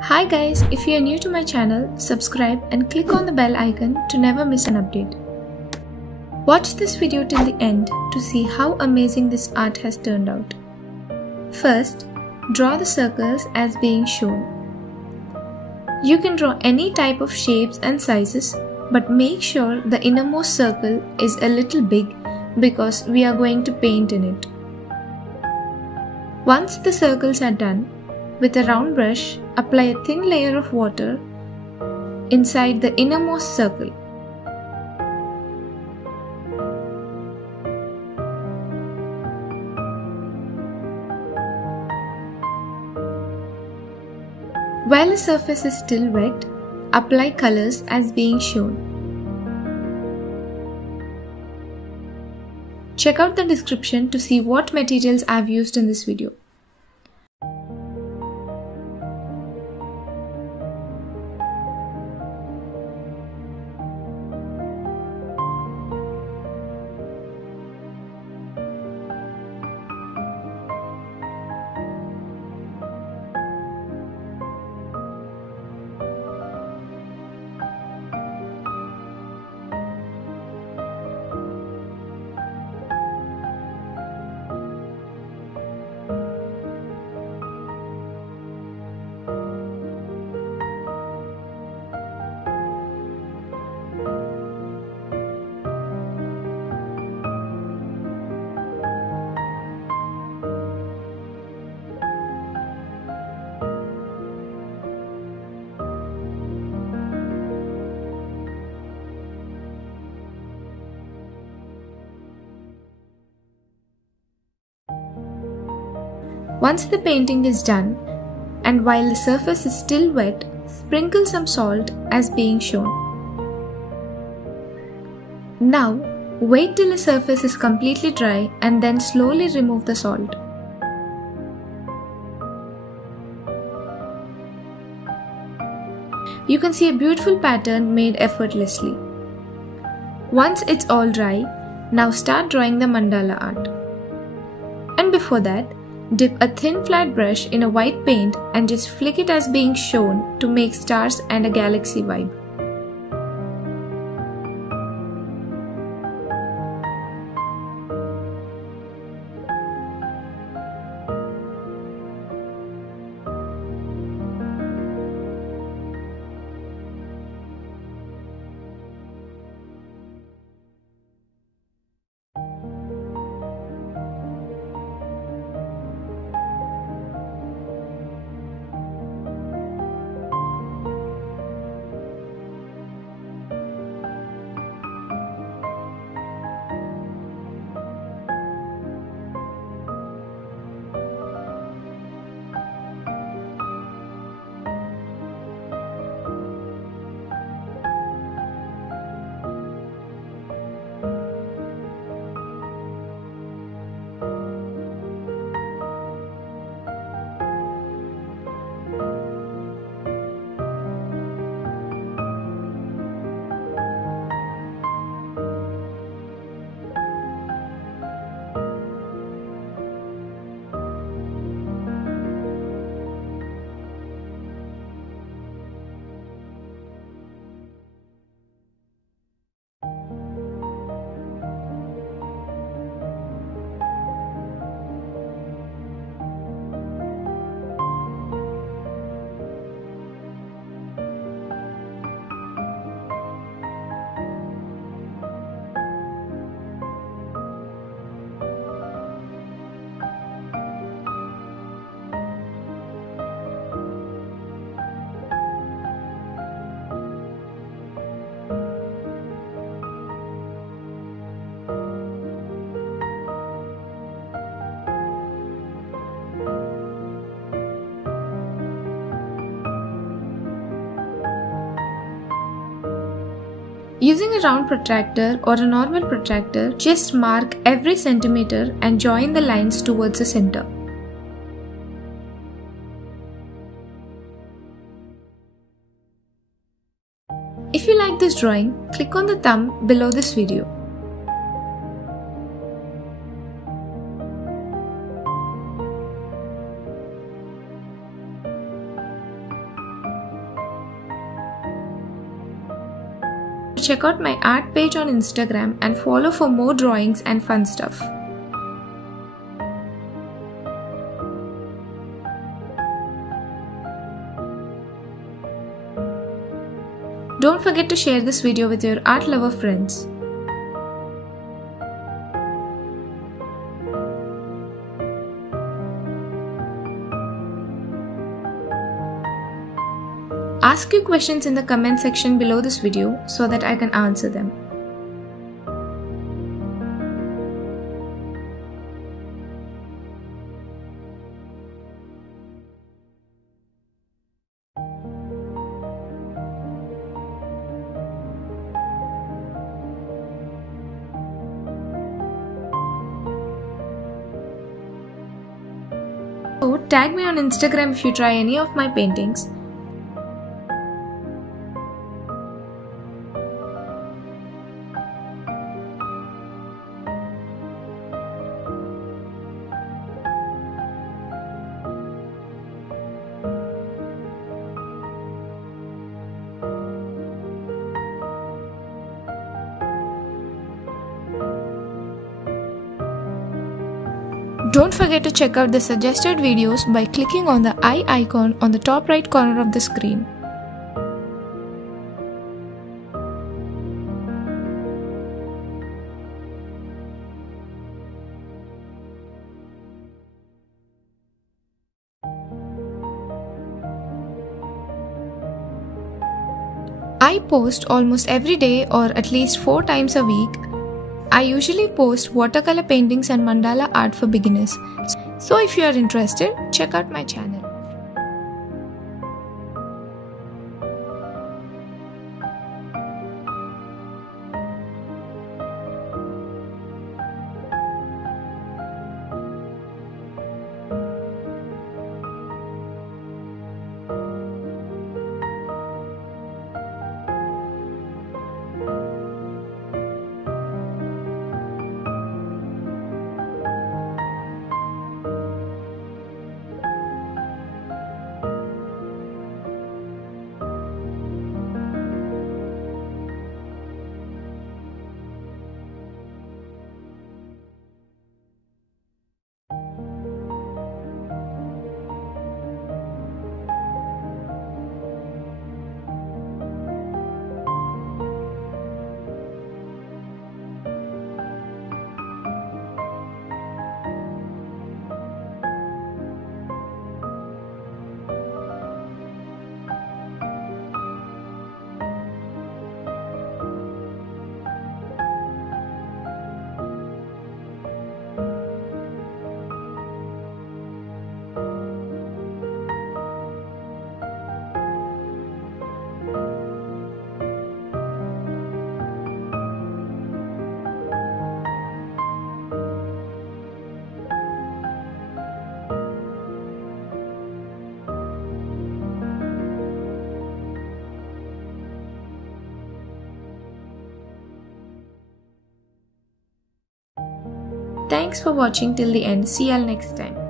Hi guys, if you are new to my channel, subscribe and click on the bell icon to never miss an update. Watch this video till the end to see how amazing this art has turned out. First, draw the circles as being shown. You can draw any type of shapes and sizes, but make sure the innermost circle is a little big because we are going to paint in it. Once the circles are done, with a round brush, apply a thin layer of water inside the innermost circle. While the surface is still wet, apply colors as being shown. Check out the description to see what materials I have used in this video. Once the painting is done, and while the surface is still wet, sprinkle some salt as being shown. Now, wait till the surface is completely dry and then slowly remove the salt. You can see a beautiful pattern made effortlessly. Once it's all dry, now start drawing the mandala art. And before that, dip a thin flat brush in a white paint and just flick it as being shown to make stars and a galaxy vibe. Using a round protractor or a normal protractor, just mark every centimeter and join the lines towards the center. If you like this drawing, click on the thumb below this video. Check out my art page on Instagram and follow for more drawings and fun stuff. Don't forget to share this video with your art lover friends. Ask your questions in the comment section below this video so that I can answer them. So, tag me on Instagram if you try any of my paintings. Don't forget to check out the suggested videos by clicking on the eye icon on the top right corner of the screen. I post almost every day or at least 4 times a week. I usually post watercolor paintings and mandala art for beginners. So if you are interested, check out my channel. Thanks for watching till the end. See y'all next time.